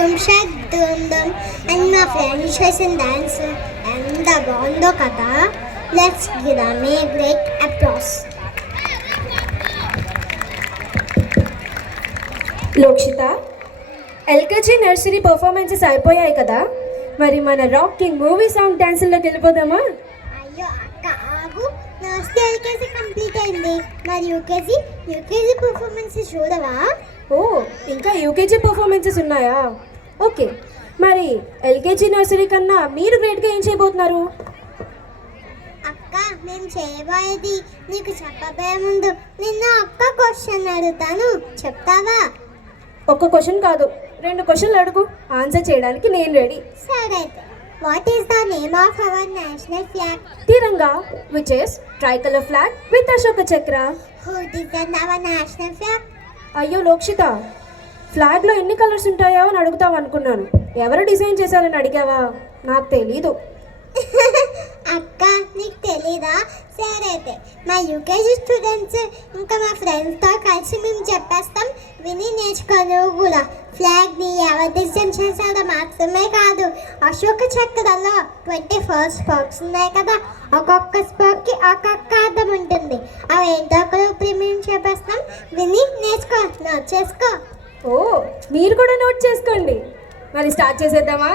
తుమ్ షక్ దుమ్ దుమ్ అండ్ మా ఫ్రెండ్స్ చేసిన డాన్స్ ఎంత బాగుందో కదా. Let's give them a great applause. Lokshita, LKG nursery performances అయిపోయాయి కదా, మరి మన రాక్ కింగ్ మూవీ సాంగ్ డాన్సుల్లోకి వెళ్ళిపోదామా? అయ్యో అక్క ఆగు, నర్సరీ ఎల్కేజీ కంప్లీట్ అయింది, మరి యూకేజీ పర్ఫార్మెన్స్ చూడవా? ఓ, ఇంకా యూకేజీ పర్ఫార్మెన్సెస్ ఉన్నాయా? ఓకే, మరి ఎల్కేజీ నర్సరీ కన్నా మీరు గ్రేట్గా ఏం చేయబోతున్నారు? అక్క మేము చేయబోయేది నీకు చెప్పబోయే ముందు నిన్న ఒక్క క్వశ్చన్ అడుగుతాను, చెప్తావా? ఒక్క క్వశ్చన్ కాదు, 2 క్వశ్చన్లు అడుగు, ఆన్సర్ చేయడానికి నేను రెడీ. సరే అయితే, what is the name of our national flag? Tiranga, which is tricolour flag with Ashoka Chakra. Who design our national flag? అయ్యో లోక్షిత, ఫ్లాగ్లో ఎన్ని కలర్స్ ఉంటాయో అని అడుగుతావు అనుకున్నాను. ఎవరు డిజైన్ చేశారని అడిగావా? నాకు తెలీదు. అక్క నీకు తెలీదా? సరే అయితే, మా యూకేజీ స్టూడెంట్స్ ఇంకా మా ఫ్రెండ్స్తో కలిసి మేము చెప్పేస్తాం, విని నేర్చుకోలేవు కూడా. ఫ్లాగ్ని ఎవరు డిజైన్ చేశారో మాత్రమే కాదు, అశోక చక్రలో 24 స్పోక్స్ ఉన్నాయి కదా, ఒక్కొక్క స్పోక్కి ఒక్కొక్క అర్థం ఉంటుంది. అవి ఏంటో కూడా ఇప్పుడు మేము చెప్పేస్తాం, విని నేర్చుకో, నోట్ చేసుకో. ఓ, మీరు కూడా నోట్ చేసుకోండి. మరి స్టార్ట్ చేసేద్దామా?